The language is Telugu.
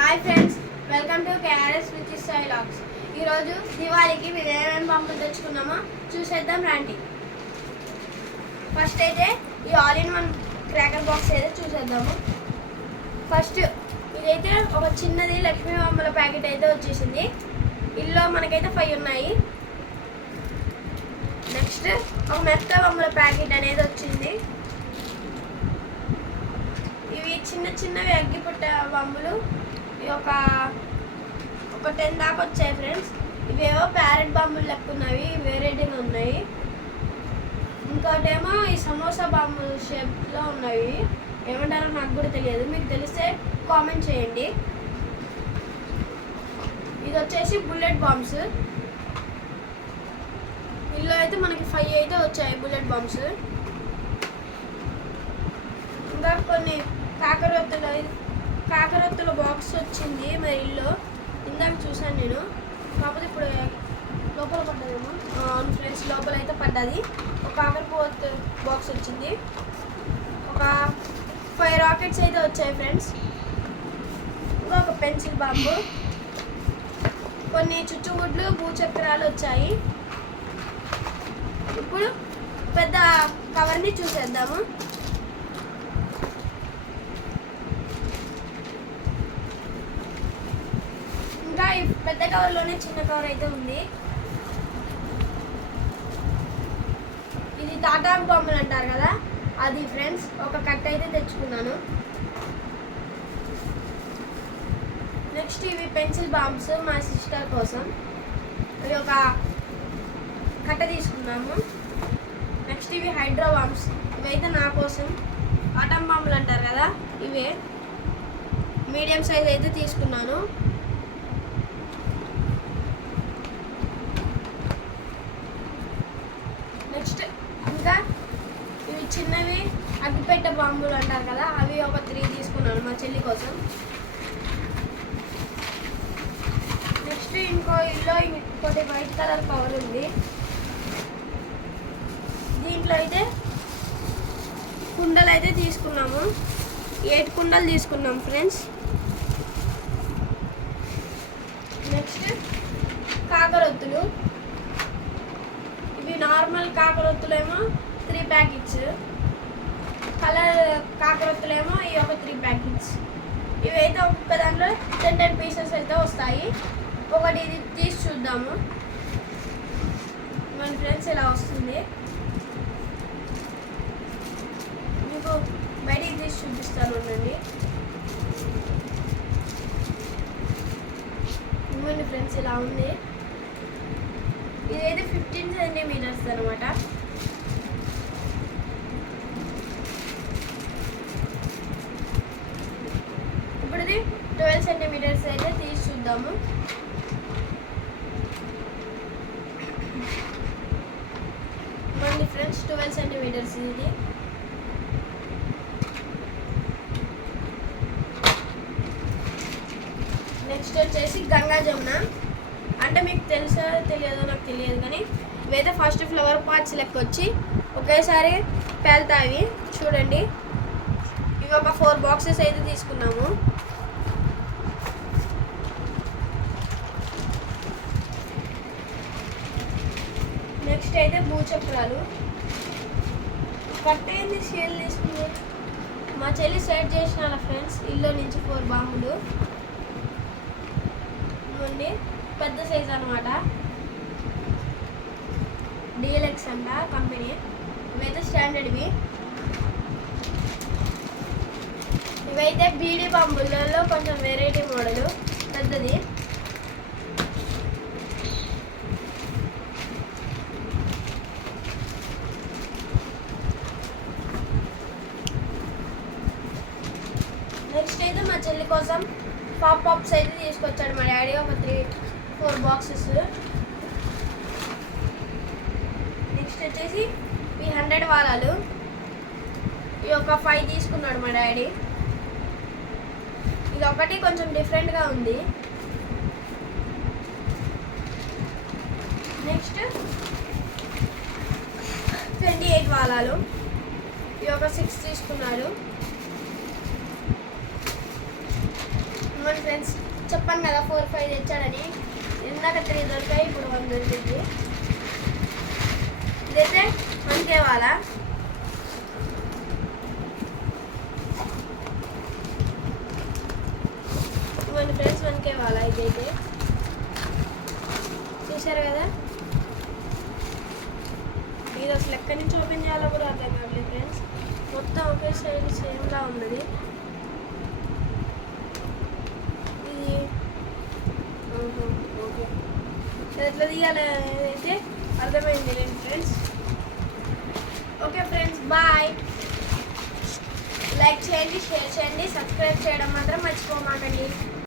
Hi friends, welcome to KRs with style vlogs. ఈరోజు దివాళీకి మీరు ఏమేమి బాంబులు తెచ్చుకున్నామో చూసేద్దాం రండి. ఫస్ట్ అయితే ఈ all in one cracker box అయితే చూసేద్దాము. ఫస్ట్ ఇదైతే ఒక చిన్నది లక్ష్మీ బొమ్మల ప్యాకెట్ అయితే వచ్చేసింది. ఇందులో మనకైతే 5 ఉన్నాయి. నెక్స్ట్ ఒక మెత్త బొమ్మల ప్యాకెట్ అనేది వచ్చింది. ఇవి చిన్న చిన్నవి అగ్గిపుట్ట బొమ్మలు ఒక 10 దాకా వచ్చాయి ఫ్రెండ్స్. ఇవేవో ప్యారెట్ బాంబులు లెక్కున్నవి, వేరేటిగా ఉన్నాయి. ఇంకోటేమో ఈ సమోసా బాంబులు షేప్లో ఉన్నవి, ఏమంటారో నాకు కూడా తెలియదు. మీకు తెలిస్తే కామెంట్ చేయండి. ఇది వచ్చేసి బుల్లెట్ బాంబ్స్. ఇందులో అయితే మనకి 5 అయితే వచ్చాయి బుల్లెట్ బాంబ్స్. ఇంకా కొన్ని కాకరొత్తుల బాక్స్ వచ్చింది మరి ఇల్లు. ఇందాక చూసాను నేను, కాకపోతే ఇప్పుడు లోపల పడ్డదేమో. అవును ఫ్రెండ్స్, లోపల అయితే పడ్డది. ఒక కాకరపోతు బాక్స్ వచ్చింది. ఒక 5 రాకెట్స్ అయితే వచ్చాయి ఫ్రెండ్స్. ఇంకా ఒక పెన్సిల్ బాంబు, కొన్ని చుచ్చుగుడ్లు, భూచక్రాలు వచ్చాయి. ఇప్పుడు పెద్ద కవర్ని చూసేద్దాము. ఇంకా ఈ పెద్ద కవర్లోనే చిన్న కవర్ అయితే ఉంది. ఇది తాటాకు బొమ్మలు అంటారు కదా, అది ఫ్రెండ్స్. ఒక కట్ట అయితే తెచ్చుకున్నాను. నెక్స్ట్ ఇవి పెన్సిల్ బాంబ్స్ మా సిస్టర్ కోసం. ఇవి ఒక కట్ట తీసుకున్నాము. నెక్స్ట్ ఇవి హైడ్రో బాంబ్స్. ఇవైతే నా కోసం. ఆటం బాంబులు అంటారు కదా, ఇవే మీడియం సైజ్ అయితే తీసుకున్నాను. నెక్స్ట్ ఇంకా ఇవి చిన్నవి అగ్గిపెట్ట బాంబులు అంటారు కదా, అవి ఒక 3 తీసుకున్నాను మా చెల్లి కోసం. నెక్స్ట్ ఇంకోటి వైట్ కలర్ కవర్ ఉంది. దీంట్లో అయితే కుండలు అయితే తీసుకున్నాము. 8 కుండలు తీసుకున్నాం ఫ్రెండ్స్. నెక్స్ట్ కాకరొత్తులు. ఇవి నార్మల్ కాకరొత్తులేమో 3 ప్యాకెట్స్, కలర్ కాకరొత్తులేమో ఈ ఒక 3 ప్యాకెట్స్. ఇవైతే ఒక్కొక్క దాంట్లో 10 పీసెస్ అయితే వస్తాయి. ఒకటి ఇది తీసి చూద్దాము. మన ఫ్రెండ్స్ ఇలా వస్తుంది. మీకు బయటికి తీసి చూపిస్తాను ఉండండి. ఇవ్వండి ఫ్రెండ్స్, ఇలా ఉంది. ఇదైతే 15 సెంటీమీటర్స్ అనమాట. ఇప్పుడు ఇది 12 సెంటీమీటర్స్ అయితే తీసి చూద్దాము. మళ్ళీ ఫ్రెండ్స్ 12 సెంటీమీటర్స్ ఇది. నెక్స్ట్ వచ్చేసి గంగా జమున. అంటే మీకు తెలుసా తెలియదో నాకు తెలియదు, కానీ ఇవైతే ఫస్ట్ ఫ్లవర్ పాట్స్ లెక్క వచ్చి ఒకేసారి పేలుతాయి. చూడండి, ఇవి ఒక 4 బాక్సెస్ అయితే తీసుకున్నాము. నెక్స్ట్ అయితే భూచక్రాలు. కట్టేది షేల్ తీసుకుంది మా చెల్లి సెట్ చేసిన ఫ్రెండ్స్. ఇల్లు నుంచి 4 బాంబులు ఇవ్వండి. పెద్ద సైజ్ అనమాట, డిఎల్ఎక్స్ అంట కంపెనీ. ఇవైతే స్టాండర్డ్వి. ఇవైతే బీడీ బాంబులలో కొంచెం వెరైటీ మోడలు, పెద్దది. నెక్స్ట్ అయితే మా చెల్లి కోసం పాప్స్ అయితే తీసుకొచ్చాడు మా డాడీ. ఒక 3-4 బాక్సెస్. నెక్స్ట్ వచ్చేసి ఈ 100 వారాలు. ఈ ఒక 5 తీసుకున్నాడు మా డాడీ. ఇది ఒకటి కొంచెం డిఫరెంట్గా ఉంది. నెక్స్ట్ 28 వారాలు. ఈ ఒక 6 తీసుకున్నాడు. మన ఫ్రెండ్స్ చెప్పాను కదా 4-5 తెచ్చాడని. ఇందాక 3 దొరికాయి, ఇప్పుడు 1 దొరికింది. ఇదైతే మనకే వాళ్ళ ఇవ్వండి ఫ్రెండ్స్, మనకే వాళ్ళ ఇదైతే చూసారు కదా. ఇది అసలు ఎక్కడి నుంచి ఓపెన్ చేయాలో కూడా అర్థం కావట్లేదు ఫ్రెండ్స్. మొత్తం ఒకే సైడ్ సేమ్గా ఉన్నది. ఇది ఓకే, ఎట్లా తీయాలి అయితే అర్థమైంది లేదు friends. Okay friends, bye. Like చేయండి, షేర్ చేయండి, సబ్స్క్రైబ్ చేయడం మాత్రం మర్చిపోమాకండి.